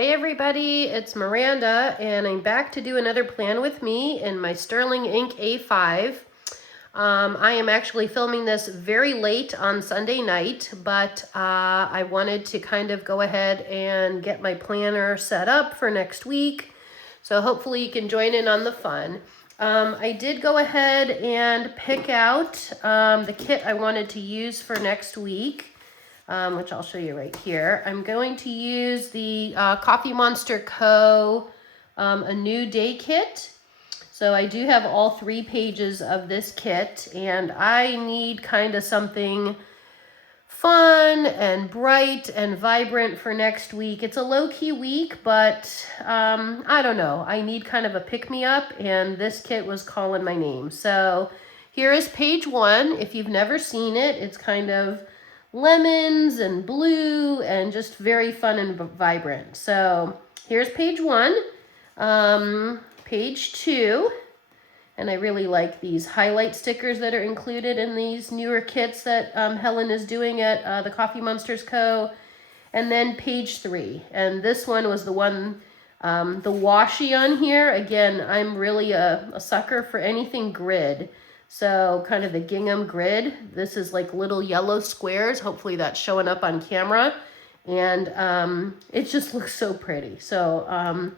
Hey everybody, it's Miranda, and I'm back to do another plan with me in my Sterling Ink A5. I am actually filming this very late on Sunday night, but I wanted to kind of go ahead and get my planner set up for next week. So hopefully you can join in on the fun. I did go ahead and pick out the kit I wanted to use for next week. Which I'll show you right here. I'm going to use the Coffee Monster Co. A New Day kit. So I do have all 3 pages of this kit, and I need kind of something fun and bright and vibrant for next week. It's a low-key week, but I don't know. I need kind of a pick-me-up, and this kit was calling my name. So here is page 1. If you've never seen it, it's kind of lemons and blue and just very fun and vibrant. So here's page 1. Page 2, and I really like these highlight stickers that are included in these newer kits that Helen is doing at the Coffee Monsters Co. And then page 3, and this one was the one, the washi on here. Again, I'm really a sucker for anything grid. So kind of the gingham grid. This is like little yellow squares. Hopefully that's showing up on camera. And it just looks so pretty. So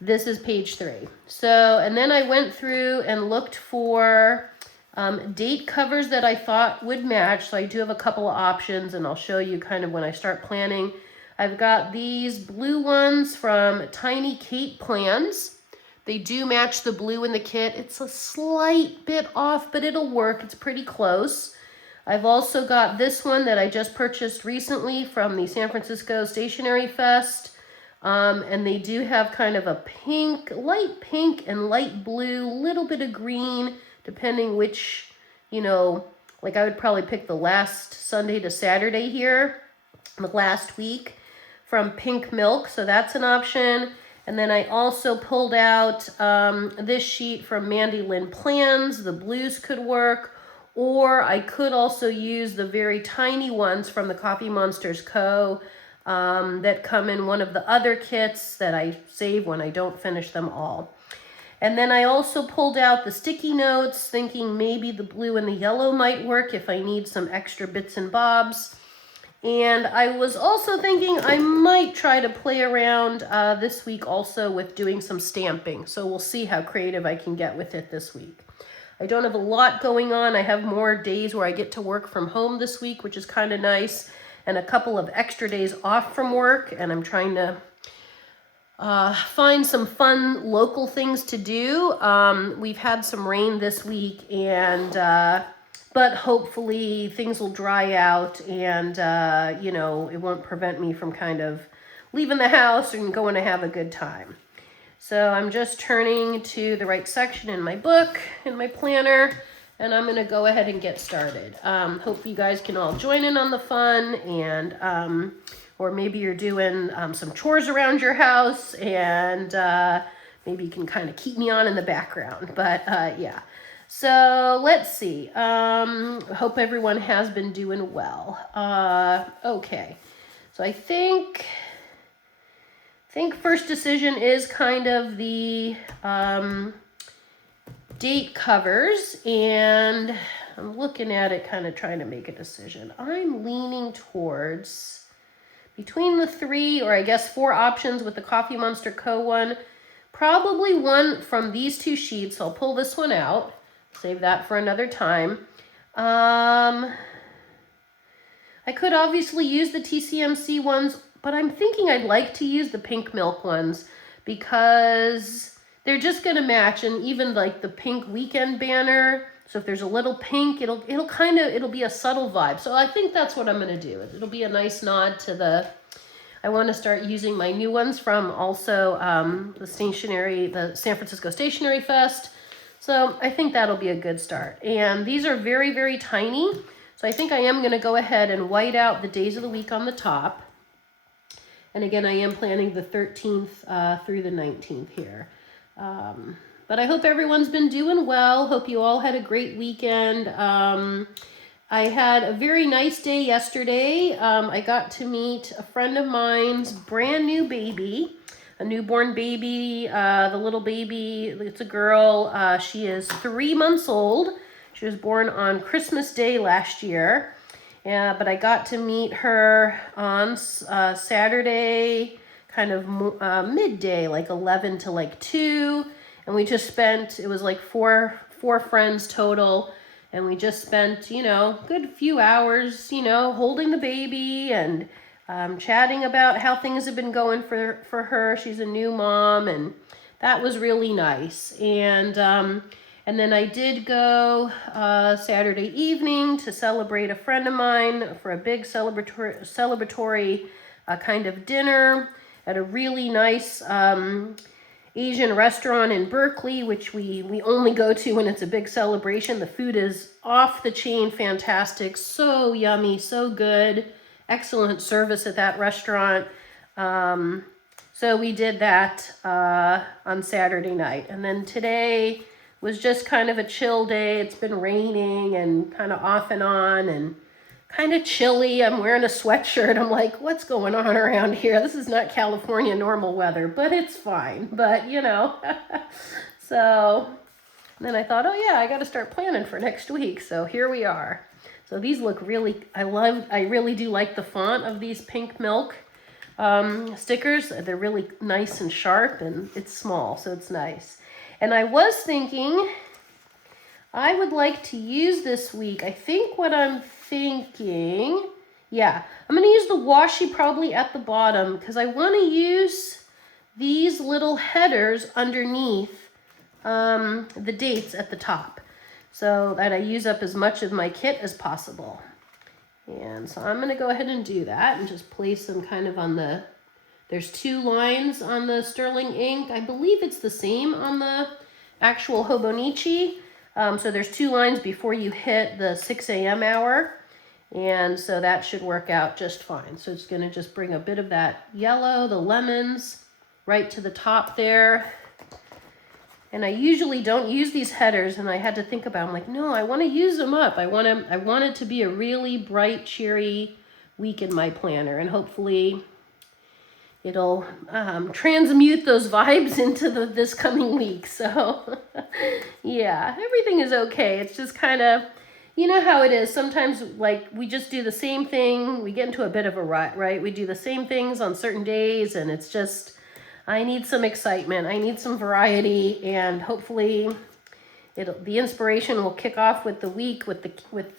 this is page 3. So, and then I went through and looked for date covers that I thought would match. So I do have a couple of options, and I'll show you kind of when I start planning. I've got these blue ones from Tiny Kate Plans. They do match the blue in the kit. It's a slight bit off, but it'll work. It's pretty close. I've also got this one that I just purchased recently from the San Francisco Stationery Fest. And they do have kind of a pink, light pink and light blue, little bit of green, depending which, like I would probably pick the last Sunday to Saturday here, the last week, from Pink Milk. So that's an option. And then I also pulled out this sheet from Mandy Lynn Plans. The blues could work, or I could also use the very tiny ones from the Coffee Monsters Co. That come in one of the other kits that I save when I don't finish them all. And then I also pulled out the sticky notes, thinking maybe the blue and the yellow might work if I need some extra bits and bobs. And I was also thinking I might try to play around this week also with doing some stamping. So we'll see how creative I can get with it this week. I don't have a lot going on. I have more days where I get to work from home this week, which is kind of nice, and a couple of extra days off from work. And I'm trying to find some fun local things to do. We've had some rain this week, and but hopefully things will dry out, and it won't prevent me from kind of leaving the house and going to have a good time. So I'm just turning to the right section in my book, in my planner, and I'm going to go ahead and get started. Hope you guys can all join in on the fun, and or maybe you're doing some chores around your house, and maybe you can kind of keep me on in the background. But yeah. So let's see. Hope everyone has been doing well. Okay. So I think first decision is kind of the date covers, and I'm looking at it, kind of trying to make a decision. I'm leaning towards between the 3, or I guess 4 options with the Coffee Monster Co. one. Probably one from these 2 sheets. I'll pull this one out. Save that for another time. I could obviously use the TCMC ones, but I'm thinking I'd like to use the Pink Milk ones because they're just going to match, and even like the pink weekend banner. So if there's a little pink, it'll be a subtle vibe. So I think that's what I'm going to do. It'll be a nice nod to I want to start using my new ones from also the San Francisco Stationery Fest. So I think that'll be a good start. And these are very, very tiny. So I think I am going to go ahead and white out the days of the week on the top. And again, I am planning the 13th through the 19th here. But I hope everyone's been doing well. Hope you all had a great weekend. I had a very nice day yesterday. I got to meet a friend of mine's brand new baby, a newborn baby. The little baby, it's a girl. She is 3 months old. She was born on Christmas Day last year. But I got to meet her on Saturday, kind of midday, like 11 to like 2. And we just spent, it was like four friends total. And we just spent, good few hours, holding the baby and chatting about how things have been going for her. She's a new mom, and that was really nice. And then I did go Saturday evening to celebrate a friend of mine for a big celebratory kind of dinner at a really nice Asian restaurant in Berkeley, which we only go to when it's a big celebration. The food is off the chain fantastic, so yummy, so good, excellent service at that restaurant. So we did that on Saturday night. And then today was just kind of a chill day. It's been raining and kind of off and on and kind of chilly. I'm wearing a sweatshirt. I'm like, what's going on around here? This is not California normal weather, but it's fine. But, So then I thought, oh yeah, I got to start planning for next week. So here we are. So these look really, I really do like the font of these pink milk stickers. They're really nice and sharp, and it's small, so it's nice. And I was thinking I would like to use this week, I think what I'm thinking, yeah, I'm going to use the washi probably at the bottom because I want to use these little headers underneath the dates at the top so that I use up as much of my kit as possible. And so I'm going to go ahead and do that and just place them kind of on there's 2 lines on the sterling ink. I believe it's the same on the actual Hobonichi. So there's 2 lines before you hit the 6 a.m. hour. And so that should work out just fine. So it's going to just bring a bit of that yellow, the lemons, right to the top there. And I usually don't use these headers, and I had to think about it. I'm like, no, I want to use them up. I want it to be a really bright, cheery week in my planner, and hopefully it'll transmute those vibes into this coming week. So yeah, everything is okay. It's just kind of, you know how it is. Sometimes like we just do the same thing. We get into a bit of a rut, right? We do the same things on certain days, and it's just, I need some excitement. I need some variety, and hopefully the inspiration will kick off with the week with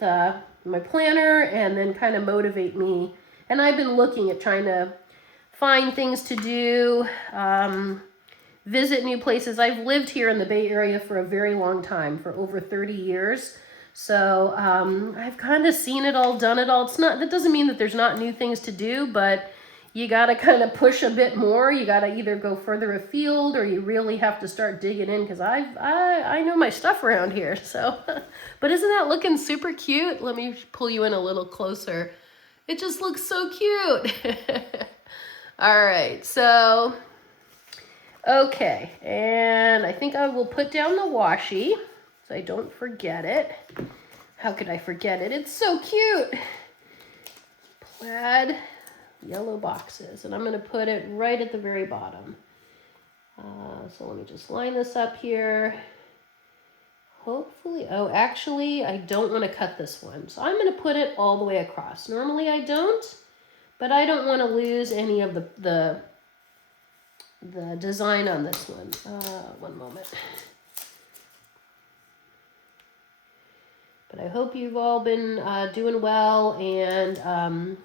my planner, and then kind of motivate me. And I've been looking at trying to find things to do, visit new places. I've lived here in the Bay Area for a very long time, for over 30 years. So I've kind of seen it all, done it all. That doesn't mean that there's not new things to do, but you got to kind of push a bit more. You got to either go further afield, or you really have to start digging in, because I know my stuff around here. So, but isn't that looking super cute? Let me pull you in a little closer. It just looks so cute. All right, so, okay, and I think I will put down the washi so I don't forget it. How could I forget it? It's so cute. Plaid yellow boxes, and I'm going to put it right at the very bottom. So let me just line this up here. Hopefully, oh, actually, I don't want to cut this one, so I'm going to put it all the way across. Normally I don't, but I don't want to lose any of the design on this one. One moment. But I hope you've all been doing well, and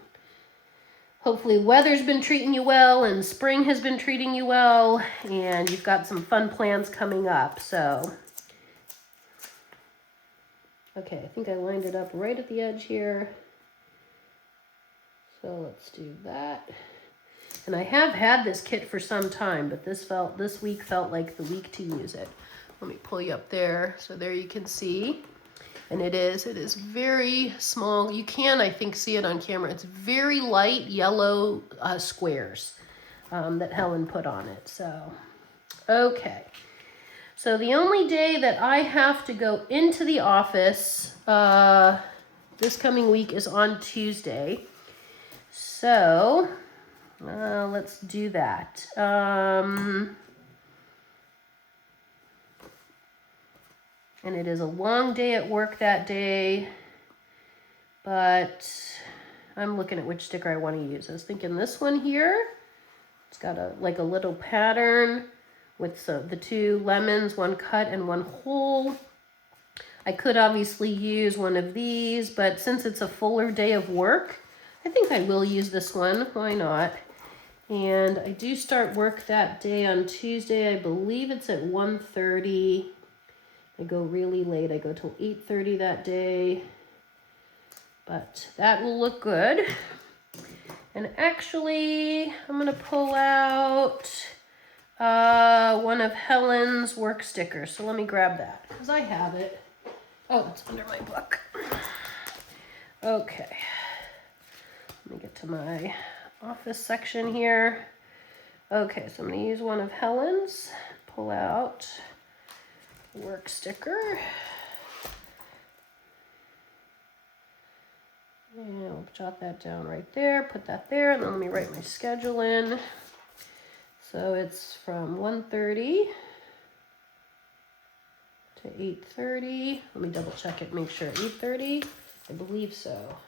hopefully weather's been treating you well, and spring has been treating you well, and you've got some fun plans coming up. So, okay, I think I lined it up right at the edge here. So let's do that. And I have had this kit for some time, but this week felt like the week to use it. Let me pull you up there. So there you can see. And it is very small. You can, I think, see it on camera. It's very light yellow squares that Helen put on it. So, okay. So the only day that I have to go into the office this coming week is on Tuesday. So let's do that. And it is a long day at work that day, but I'm looking at which sticker I want to use. I was thinking this one here. It's got a like a little pattern with the two lemons, one cut and one whole. I could obviously use one of these, but since it's a fuller day of work, I think I will use this one. Why not? And I do start work that day on Tuesday. I believe it's at 1:30. I go really late. I go till 8:30 that day. But that will look good. And actually, I'm going to pull out one of Helen's work stickers. So let me grab that because I have it. Oh, it's under my book. Okay. Let me get to my office section here. Okay, so I'm going to use one of Helen's. Pull out work sticker. And I'll jot that down right there, put that there, and then let me write my schedule in. So it's from 1:30 to 8:30. Let me double check it, make sure 8:30. I believe so.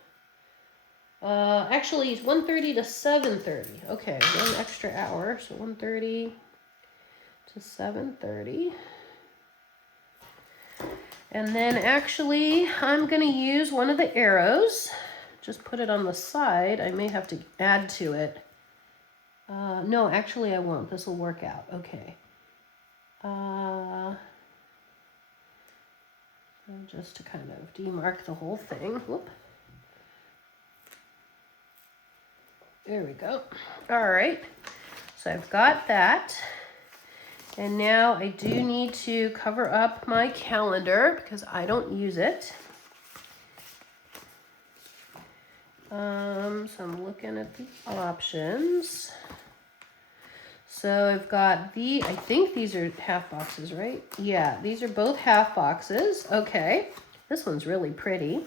Actually, it's 1:30 to 7:30. Okay, 1 extra hour, so 1:30 to 7:30. And then actually, I'm going to use one of the arrows. Just put it on the side. I may have to add to it. No, actually I won't. This will work out. Okay. Just to kind of demark the whole thing. Whoop. There we go. All right. So I've got that. And now I do need to cover up my calendar because I don't use it. So I'm looking at the options. So I've got I think these are half boxes, right? Yeah, these are both half boxes. Okay, this one's really pretty.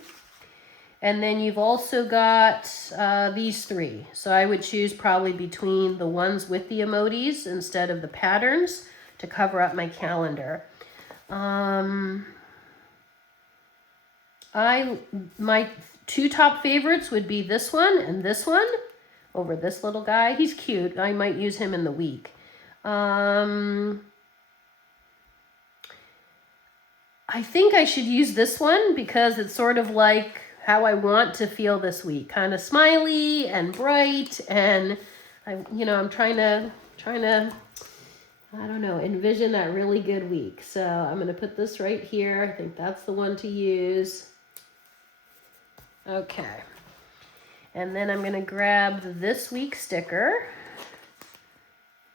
And then you've also got these three. So I would choose probably between the ones with the emojis instead of the patterns to cover up my calendar. My two top favorites would be this one and this one over this little guy. He's cute. I might use him in the week. I think I should use this one because it's sort of like how I want to feel this week. Kind of smiley and bright, and I'm trying to I don't know, envision that really good week. So I'm going to put this right here. I think that's the one to use. Okay. And then I'm going to grab the this week sticker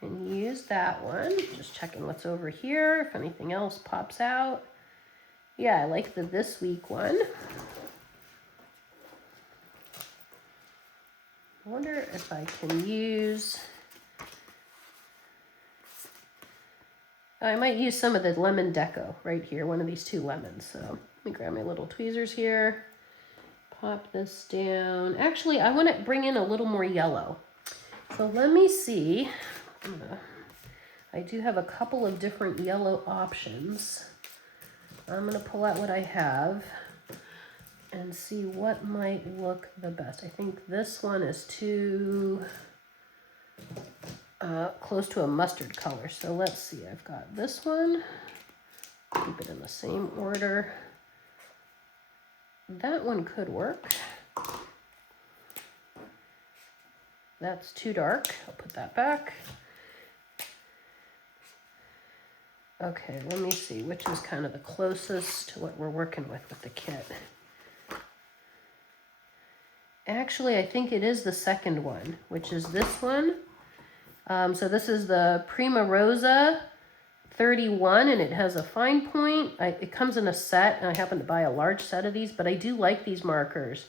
and use that one. Just checking what's over here, if anything else pops out. Yeah, I like the this week one. I wonder if I can use... I might use some of the lemon deco right here, one of these two lemons. So let me grab my little tweezers here, pop this down. Actually, I want to bring in a little more yellow. So let me see. I do have a couple of different yellow options. I'm going to pull out what I have and see what might look the best. I think this one is too... close to a mustard color. So let's see, I've got this one. Keep it in the same order. That one could work. That's too dark. I'll put that back. Okay, let me see which is kind of the closest to what we're working with the kit. Actually, I think it is the second one, which is this one. So this is the Prima Rosa 31, and it has a fine point. It comes in a set, and I happen to buy a large set of these, but I do like these markers.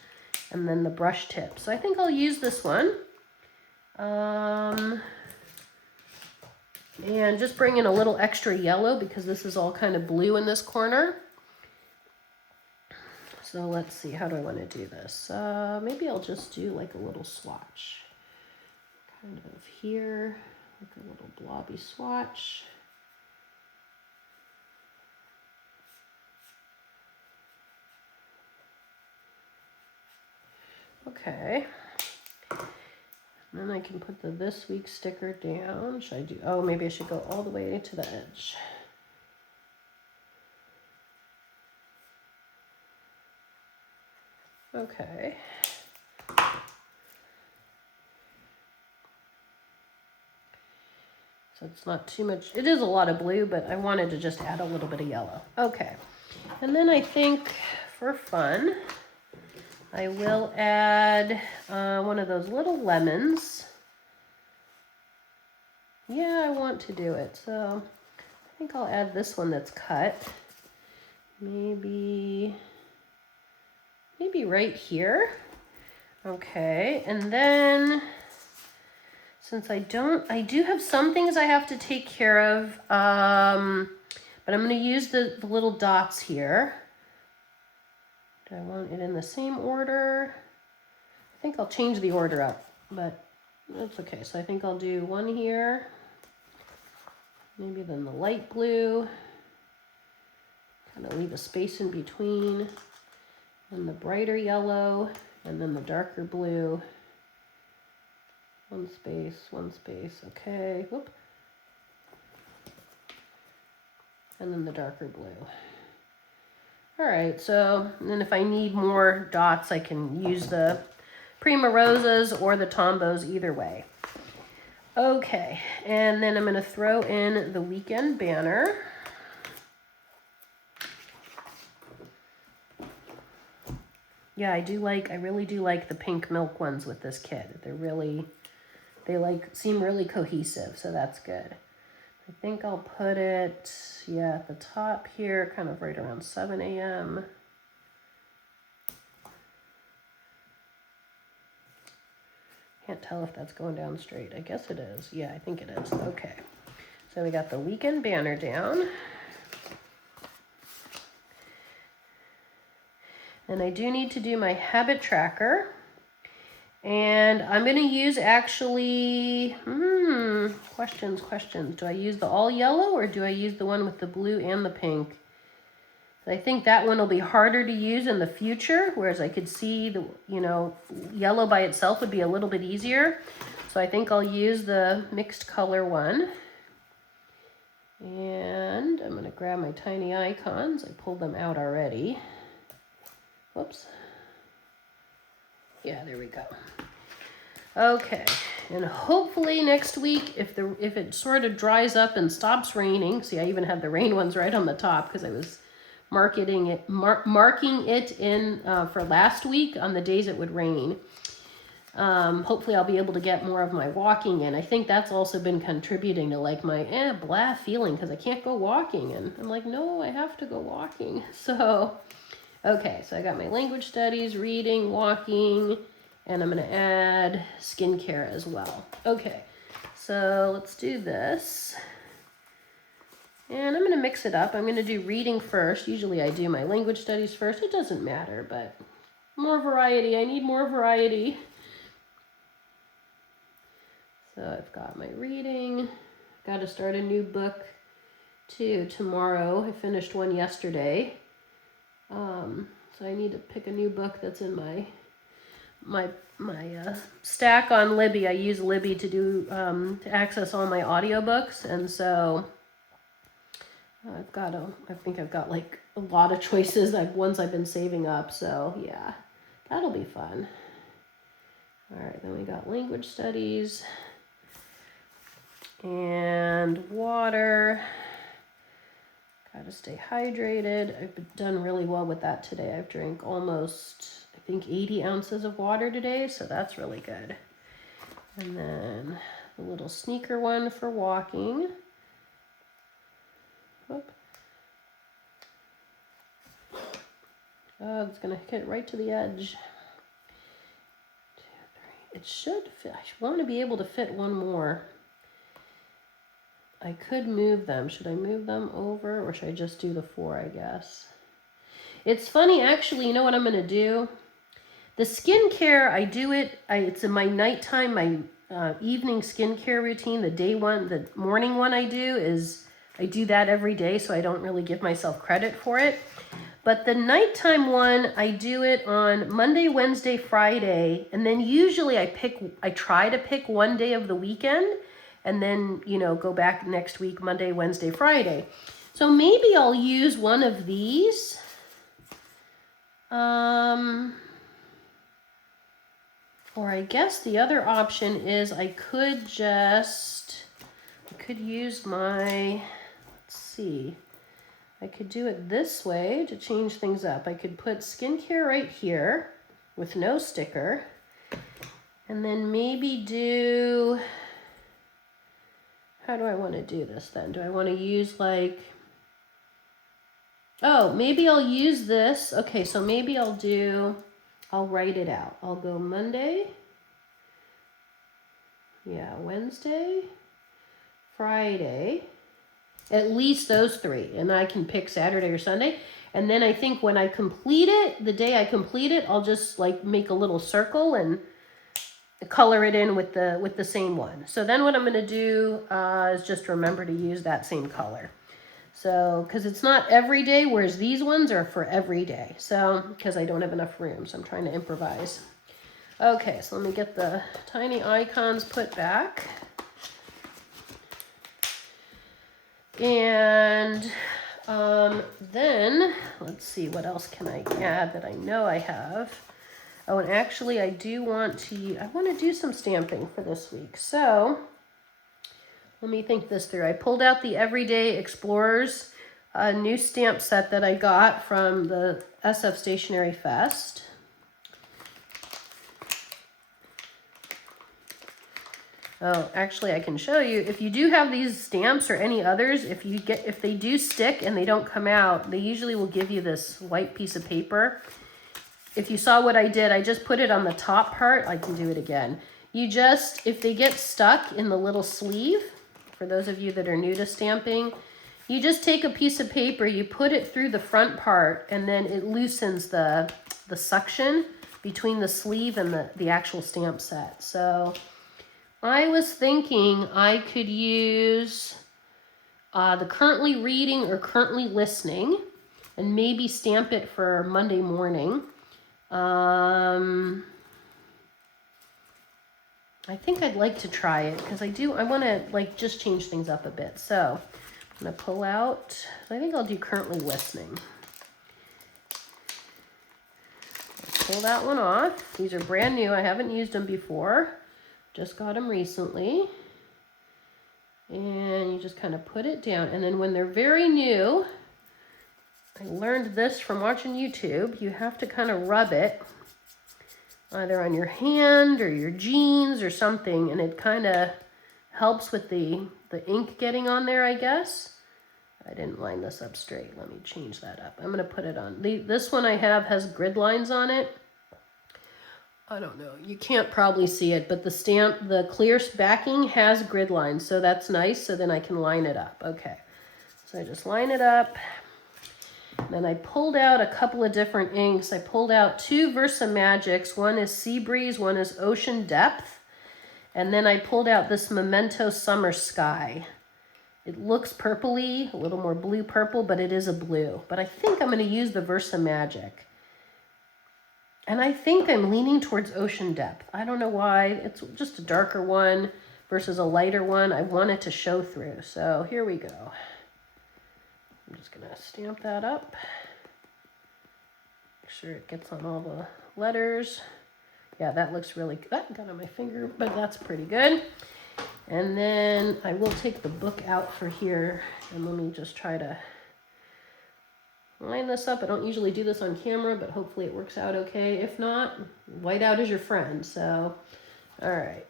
And then the brush tip. So I think I'll use this one. And just bring in a little extra yellow because this is all kind of blue in this corner. So So let's see, how do I want to do this? Maybe I'll just do like a little swatch. Kind of here, like a little blobby swatch. Okay. And then I can put the this week sticker down. Should I do, oh, maybe I should go all the way to the edge. Okay. So it's not too much. It is a lot of blue, but I wanted to just add a little bit of yellow. Okay. And then I think for fun, I will add one of those little lemons. Yeah, I want to do it. So I think I'll add this one that's cut. Maybe right here. Okay, and then since I do have some things I have to take care of, but I'm going to use the little dots here. Do I want it in the same order? I think I'll change the order up, but that's okay. So I think I'll do one here, maybe then the light blue, kind of leave a space in between, and the brighter yellow, and then the darker blue. One space, okay, whoop. And then the darker blue. All right, so then if I need more dots, I can use the Prima Rosas or the Tombos, either way. Okay, and then I'm gonna throw in the weekend banner. Yeah, I really do like the pink milk ones with this kit. They seem really cohesive, so that's good. I think I'll put it, yeah, at the top here, kind of right around 7 a.m. Can't tell if that's going down straight. I guess it is. Yeah, I think it is. Okay. So we got the weekend banner down. And I do need to do my habit tracker. And I'm going to use actually, questions. Do I use the all yellow or do I use the one with the blue and the pink? I think that one will be harder to use in the future, whereas I could see the, yellow by itself would be a little bit easier. So I think I'll use the mixed color one. And I'm going to grab my tiny icons. I pulled them out already. Whoops. Yeah, there we go. Okay, and hopefully next week, if it sort of dries up and stops raining, see, I even have the rain ones right on the top because I was marking it in for last week on the days it would rain. Hopefully I'll be able to get more of my walking in. I think that's also been contributing to like my blah feeling because I can't go walking, and I'm like, no, I have to go walking. So okay, so I got my language studies, reading, walking, and I'm going to add skincare as well. Okay, so let's do this. And I'm going to mix it up. I'm going to do reading first. Usually I do my language studies first. It doesn't matter, but more variety. I need more variety. So I've got my reading. Got to start a new book too tomorrow. I finished one yesterday. So I need to pick a new book that's in my stack on Libby. I use Libby to do to access all my audiobooks, and so I think I've got like a lot of choices, like ones I've been saving up. So yeah, that'll be fun. All right, then we got language studies and water. Got to stay hydrated. I've done really well with that today. I've drank almost, I think, 80 ounces of water today, so that's really good. And then the little sneaker one for walking. Whoop. Oh, it's going to hit right to the edge. 2, 3. It should fit. I want to be able to fit one more. I could move them. Should I move them over or should I just do the 4, I guess? It's funny, actually, you know what I'm going to do? The skincare, I do it, it's in my nighttime, my evening skincare routine. The morning one I do that every day, so I don't really give myself credit for it. But the nighttime one, I do it on Monday, Wednesday, Friday, and then usually I try to pick one day of the weekend, and then, you know, go back next week, Monday, Wednesday, Friday. So maybe I'll use one of these. Or I guess the other option is I could use my, let's see, I could do it this way to change things up. I could put skincare right here with no sticker, and then maybe do, how do I want to do this then? Do I want to use like, oh, maybe I'll use this. Okay, so maybe I'll write it out. I'll go Monday, Wednesday, Friday, at least those three, and I can pick Saturday or Sunday. And then I think when I complete it, the day I complete it, I'll just like make a little circle and color it in with the same one. So then what I'm going to do is just remember to use that same color. So, because it's not every day, whereas these ones are for every day. So, because I don't have enough room, so I'm trying to improvise. Okay, so let me get the tiny icons put back. And then, let's see, what else can I add that I know I have? Oh, and actually I want to do some stamping for this week. So, let me think this through. I pulled out the Everyday Explorers new stamp set that I got from the SF Stationery Fest. Oh, actually I can show you. If you do have these stamps or any others, if they do stick and they don't come out, they usually will give you this white piece of paper. If you saw what I did, I just put it on the top part. I can do it again. If they get stuck in the little sleeve, for those of you that are new to stamping, you just take a piece of paper, you put it through the front part, and then it loosens the suction between the sleeve and the actual stamp set. So I was thinking I could use the currently reading or currently listening and maybe stamp it for Monday morning. I think I'd like to try it because I want to like just change things up a bit. So I'm going to pull out, I think I'll do currently listening. Pull that one off. These are brand new. I haven't used them before. Just got them recently. And you just kind of put it down. And then when they're very new, I learned this from watching YouTube, you have to kind of rub it either on your hand or your jeans or something, and it kind of helps with the ink getting on there, I guess. I didn't line this up straight. Let me change that up. I'm going to put it on. This one I have has grid lines on it. I don't know. You can't probably see it, but the clear backing has grid lines, so that's nice. So then I can line it up. Okay. So I just line it up. Then I pulled out a couple of different inks. I pulled out two Versa Magics. One is Sea Breeze, one is Ocean Depth. And then I pulled out this Memento Summer Sky. It looks purpley, a little more blue purple, but it is a blue. But I think I'm going to use the Versa Magic. And I think I'm leaning towards Ocean Depth. I don't know why. It's just a darker one versus a lighter one. I want it to show through. So here we go. I'm just going to stamp that up. Make sure it gets on all the letters. Yeah, that looks really good. That got on my finger, but that's pretty good. And then I will take the book out for here, and let me just try to line this up. I don't usually do this on camera, but hopefully it works out okay. If not, whiteout is your friend. So, all right.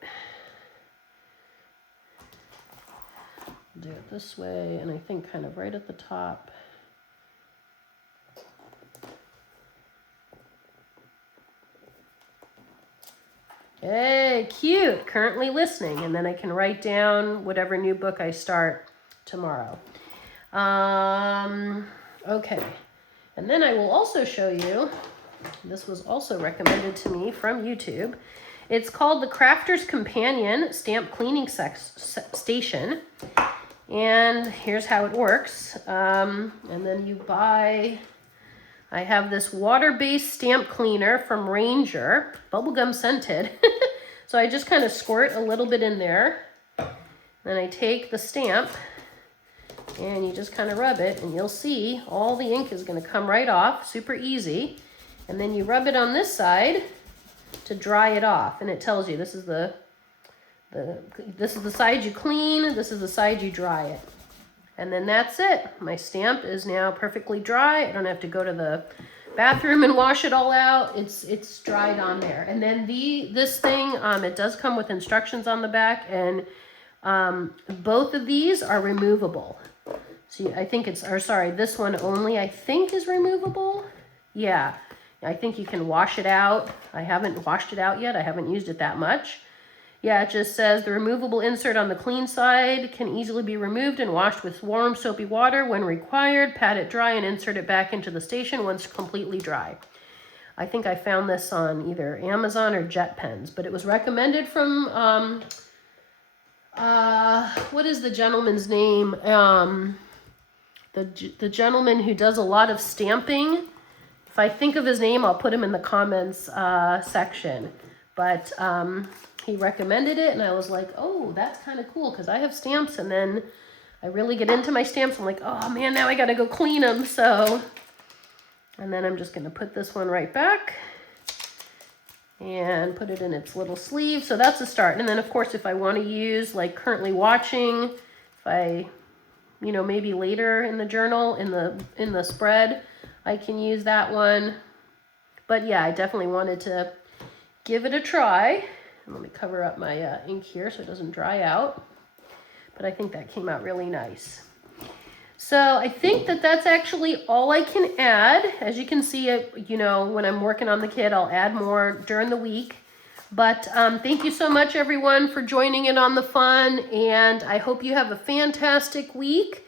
Do it this way, and I think kind of right at the top. Hey, cute. Currently listening, and then I can write down whatever new book I start tomorrow. Okay. And then I will also show you, this was also recommended to me from YouTube. It's called the Crafter's Companion Stamp Cleaning Station. And here's how it works. And then you buy, I have this water-based stamp cleaner from Ranger, bubblegum scented. So I just kind of squirt a little bit in there. Then I take the stamp and you just kind of rub it, and you'll see all the ink is going to come right off, super easy. And then you rub it on this side to dry it off, and it tells you this is the side you clean, this is the side you dry it. And then that's it. My stamp is now perfectly dry. I don't have to go to the bathroom and wash it all out. It's dried on there. And then this thing, it does come with instructions on the back, and both of these are removable. So I think this one only I think is removable. Yeah, I think you can wash it out. I haven't washed it out yet. I haven't used it that much. Yeah, it just says the removable insert on the clean side can easily be removed and washed with warm soapy water when required. Pat it dry and insert it back into the station once completely dry. I think I found this on either Amazon or JetPens, but it was recommended from, what is the gentleman's name? The gentleman who does a lot of stamping. If I think of his name, I'll put him in the comments section. But he recommended it, and I was like, oh, that's kind of cool, because I have stamps, and then I really get into my stamps. I'm like, oh man, now I got to go clean them. So, and then I'm just going to put this one right back and put it in its little sleeve. So that's a start. And then, of course, if I want to use, like currently watching, if I, maybe later in the journal, in the spread, I can use that one. But yeah, I definitely wanted to give it a try. Let me cover up my ink here so it doesn't dry out. But I think that came out really nice. So I think that's actually all I can add. As you can see, when I'm working on the kit, I'll add more during the week. But thank you so much, everyone, for joining in on the fun. And I hope you have a fantastic week.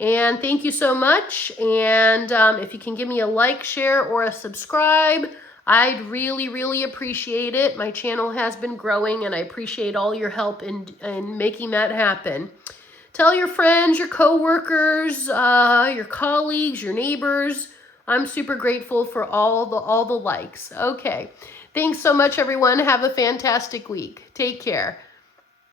And thank you so much. And if you can give me a like, share, or a subscribe, I'd really, really appreciate it. My channel has been growing, and I appreciate all your help in making that happen. Tell your friends, your coworkers, your colleagues, your neighbors. I'm super grateful for all the likes. Okay. Thanks so much, everyone. Have a fantastic week. Take care.